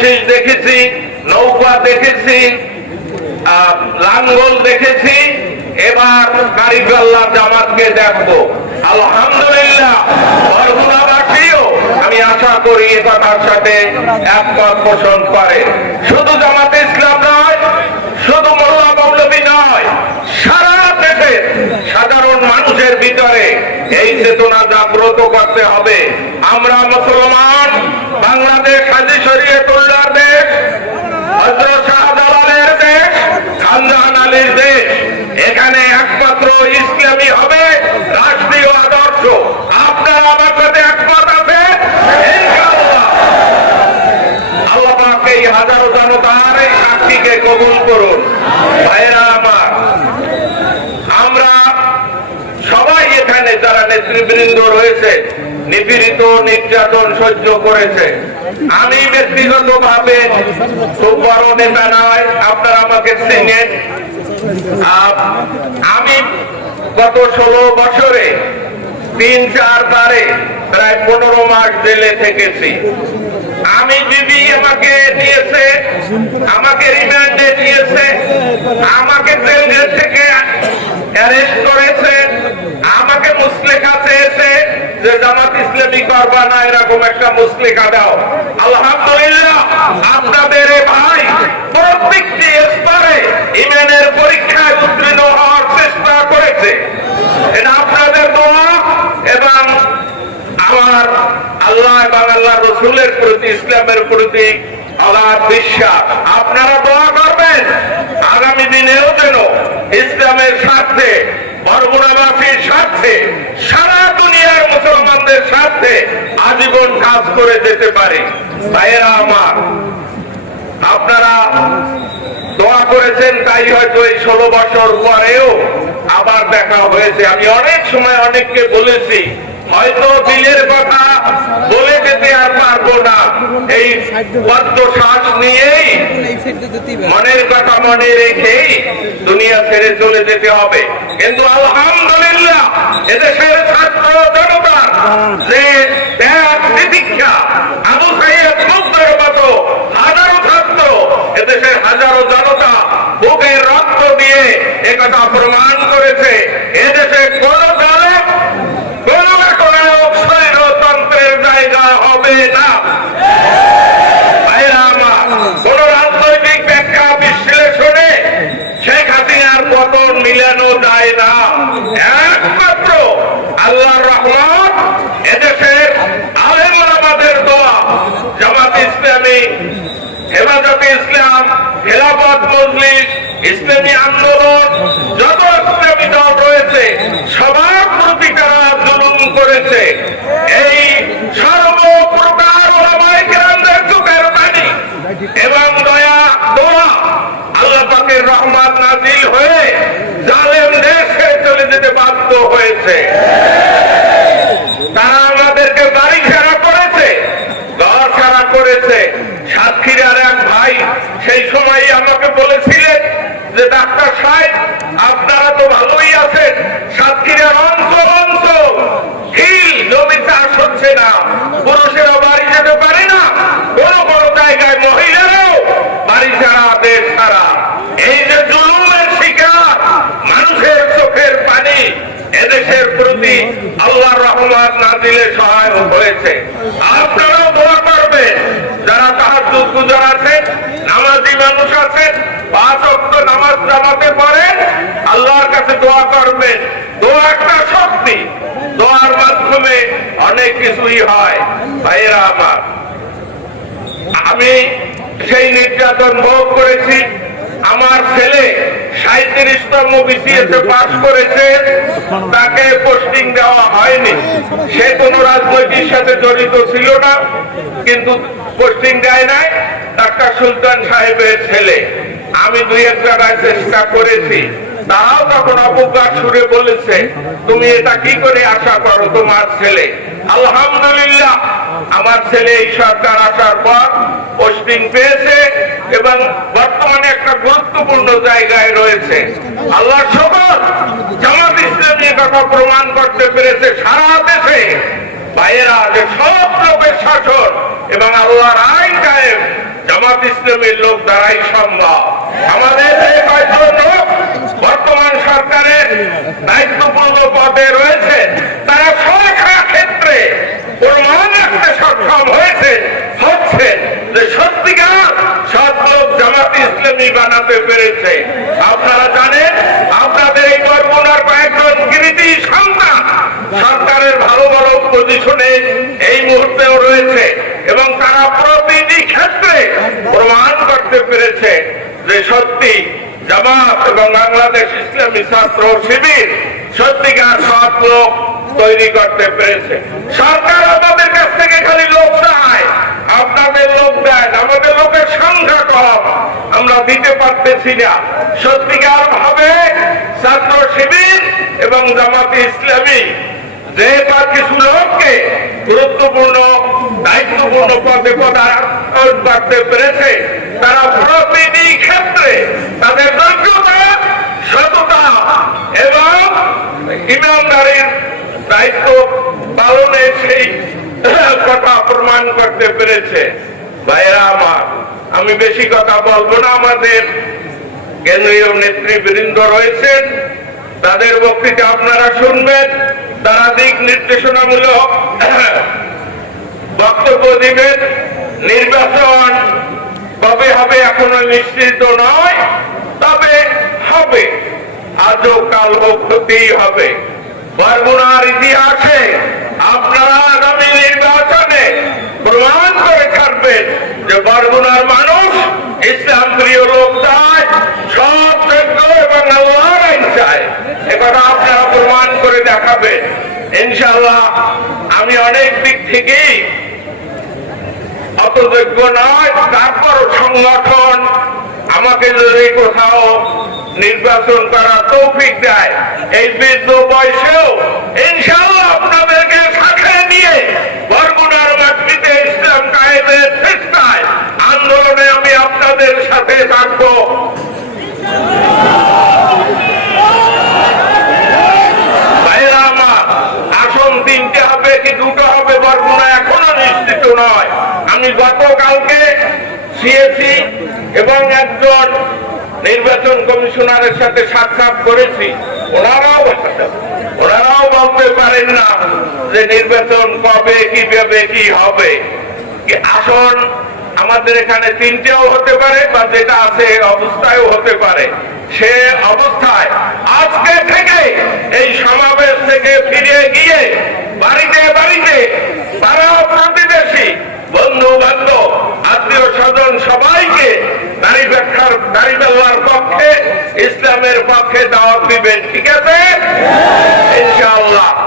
শীষ দেখেছি, নৌকা দেখেছি লাঙ্গল দেখেছি, এবার কারিগল্লা জামাতকে দেখব। আলহামদুলিল্লাহ, বরগুনাবাসীও, আমি আশা করি সাথে একমত পোষণ করে। শুধু জামাতে ইসলাম নয়, শুধু মোল্লা মৌলবী নয়, সারা দেশের সাধারণ মানুষের ভিতরে এই চেতনা জাগ্রত করতে হবে। আমরা মুসলমান বাংলাদেশ হাজি শরীয়তুল্লাহর দেশ হজরত দেশ, খানজাহান আলীর দেশ। এখানে একমাত্র ইসলামী হবে রাষ্ট্রীয় আদর্শ। আপনারা আমার সাথে একমত আছে? ইনশাআল্লাহ। আল্লাহ পাক এই হাজারো জনতার এই সাক্ষীকে কবুল করুন। ভাইরা আমার, আমরা সবাই এখানে যারা নেতৃবৃন্দ রয়েছে নিপীড়িত নির্যাতন সহ্য করেছে। আমি ব্যক্তিগত ভাবে বড় নেতা নয়, আপনারা আমাকে চিনেন। আমি গত ষোলো বছরে তিন চার বারে প্রায় পনেরো মাস জেলে থেকেছি। আমি বিবি আমাকে নিয়েছে আমাকে রিমান্ডে নিয়েছে আমাকে জেল থেকে অ্যারেস্ট করেছে আমাকে মুসলেখা চেয়েছে যে জামাত করবা না এরকম একটা মুসলেখা দাও আলহামদুলিল্লাহ আপনাদের ভাই প্রত্যেকটি স্তরে ইমেনের পরীক্ষায় উত্তীর্ণ হওয়ার চেষ্টা করেছে। এটা আপনাদের দোয়া এবং আমার আল্লাহ এবং আল্লাহ রসুলের প্রতি, ইসলামের প্রতি অগাধ বিশ্বাস। আপনারা দোয়া করবেন, আগামী দিনেও যেন ইসলামের স্বার্থে, বরগুনাবাসীর স্বার্থে সারা মুসলমানদের স্বার্থে আজীবন কাজ করে যেতে পারে। ভাইয়েরা আমার, আপনারা দোয়া করেছেন, তাই হয়তো এই ষোলো বছর পরেও আবার দেখা হয়েছে। আমি অনেক সময় অনেককে বলেছি, হয়তো দিলের কথা বলে যেতে আর পারব না। এই পদ্ম শ্বাস নিয়েই মনের কথা মনে রেখেই দুনিয়া ছেড়ে চলে যেতে হবে। কিন্তু আলহামদুলিল্লাহ, এদেশের ছাত্র জনতার যে ত্যাগ প্রতীক্ষা আবু সাহেব মতো হাজারো ছাত্র, এদেশের হাজারো জনতা বুকের রক্ত দিয়ে একথা প্রমাণ করেছে এদেশে কোন দলে কোন রকমের স্বৈরতন্ত্রের জায়গা হবে না ভাইরা আমার, কোন রাজনৈতিক ব্যাখ্যা বিশ্লেষণে শেখ হাসিনার পতন মিলানো যায় না। একমাত্র আল্লাহর রহমত এদেশের আলেম আমাদের দোয়া, জামাত ইসলামী, হেফাজত ইসলাম, খেলাফত মজলিস, ইসলামী আন্দোলন, যত ইসলামী দল রয়েছে, সবার প্রতি তারা জুলুম করেছে। এই সর্বপ্রকার এবং দয়া, দোয়া, আল্লাহ পাকের রহমত নাজিল হয়ে জালেম দেশে চলে যেতে বাধ্য হয়েছে। তারা আমাদেরকে বাড়ি ছাড়া করেছে, ঘর ছাড়া করেছে। সাতক্ষীরার এক ভাই সেই সময় আমাকে বলেছিলেন যে ডাক্তার সাহেব আপনারা তো ভালোই আছেন সাতক্ষীরার অঞ্চল অঞ্চল হিল জমি চাষ হচ্ছে না পুরুষেরা বাড়ি যেতে পারে না কোনো কোনো জায়গায় মহিলারাও বাড়ি ছাড়া দেশ ছাড়া এই যে জুলুমের শিকার মানুষের চোখের পানি এদেশের প্রতি আল্লাহর রহমান না দিলে সহায়ক হয়েছে। আপনারাও দোয়া করবেন। যারা তাহার দুধ গুজর আছেন নামাজি মানুষ আছেন পাঁচ অক্ট নামাজ জামাতে পড়েন আল্লাহর কাছে দোয়া করবেন। দোয়া একটা শক্তি। দোয়ার মাধ্যমে অনেক কিছুই হয়। ভাইয়েরা আমার, আমি সেই নির্যাতন ভোগ করেছি। আমার ছেলে সাঁত্রিশতম বিসিএসে পাস করেছে, তাকে পোস্টিং দেওয়া হয়নি। সে কোনো রাজনৈতিক সাথে জড়িত ছিল না, কিন্তু পোস্টিং দেয় নাই ডাক্তার সুলতান সাহেবের ছেলে। আমি দুই এক জায়গায় চেষ্টা করেছি। তারাও তখন অপকার সুরে বলেছে, তুমি এটা কি করে আশা করো তোমার ছেলে? আলহামদুলিল্লাহ, আমার ছেলে এই সরকার আসার পর পোস্টিং পেয়েছে এবং বর্তমানে একটা গুরুত্বপূর্ণ জায়গায় রয়েছে। আল্লাহ সবর জামাত ইসলামী কথা প্রমাণ করতে পেরেছে সারা দেশে। ভাইয়েরা, যে সব লোকের শাসন এবং আল্লাহর আইন কায়েম জামাত ইসলামের লোক দ্বারাই সম্ভব। আমাদের যে কয়েকজন লোক বর্তমান সরকারের দায়িত্বপূর্ণ পদে রয়েছে। তারা সংখ্যা ক্ষেত্রে প্রমাণ রাখতে সক্ষম হয়েছে, হচ্ছে যে সত্যিকার সৎ লোক জামাত ইসলামী বানাতে পেরেছে। আপনারা জানেন, আপনাদের এই বরগুনার কয়েকজন কৃতি সন্তান সরকারের ভালো ভালো পজিশনে এই মুহূর্তেও রয়েছে এবং তারা প্রতিটি ক্ষেত্রে প্রমাণ করতে পেরেছে যে সত্যি জামাত এবং বাংলাদেশ ইসলামী ছাত্র শিবির সত্যিকার সৎ লোক তৈরি করতে পেরেছে। সরকার আমাদের কাছ থেকে খালি লোক চায়। আপনাদের লোক দেয় আমাদের লোকের সংখ্যা কম। আমরা দিতে পারতেছি না। সত্যিকার ভাবে ছাত্র শিবির এবং জামাতে ইসলামী যে তার কিছু লোককে গুরুত্বপূর্ণ, দায়িত্বপূর্ণ পদে পদার্পণ করতে পেরেছে তারা প্রতিটি ক্ষেত্রে তাদের যোগ্যতা সততা এবং ইমানদারির দায়িত্ব পালনে সেই কথা প্রমাণ করতে পেরেছে। ভাইরা আমার, আমি বেশি কথা বলব না, আমাদের কেন্দ্রীয় নেতৃবৃন্দ রয়েছেন। তাদের বক্তৃতা আপনারা শুনবেন, তারা দিক নির্দেশনামূলক বক্তব্য দিবেন। নির্বাচন কবে হবে এখনও নিশ্চিত নয়, তবে হবে। আজও কাল হোক হতেই হবে। বরগুনার ইতিহাসে আপনারা আগামী নির্বাচনে প্রমাণ করে ছাড়বেন যে বরগুনার মানুষ ইসলাম প্রিয় লোক চায়, সব যোগ্য এবং আল্লাহর আইন চায়। একথা আপনারা প্রমাণ করে দেখাবেন। ইনশাল্লাহ আমি অনেক দিক থেকেই অত যোগ্য নয় তারপর সংগঠন আমাকে যদি কোথাও নির্বাচন করা তৌফিক দেয়, এই বৃদ্ধ বয়সেও ইনশাল্লাহ আপনাদেরকে সাথে নিয়ে বরগুনার মাতৃতে ইসলাম কায়েমের চেষ্টায় আন্দোলনে আমি আপনাদের সাথে থাকব ভাইরা আমার আসন তিনটে হবে কি দুটো হবে বরগুনা এখনও নিশ্চিত নয় আমি গতকালকে সিএসি এবং একজন নির্বাচন কমিশনারের সাথে সাক্ষাৎ করেছি। ওনারাও ওনারাও বলতে পারেন না যে নির্বাচন কবে, কীভাবে, কি হবে। আসন আমাদের এখানে তিনটেও হতে পারে বা যেটা আছে অবস্থায়ও হতে পারে। সে অবস্থায় আজকে থেকে এই সমাবেশ থেকে ফিরে গিয়ে সবাইকে নারী ব্যাখ্যার নারী বেলার পক্ষে ইসলামের পক্ষে দাওয়াত দিবেন ঠিক আছে?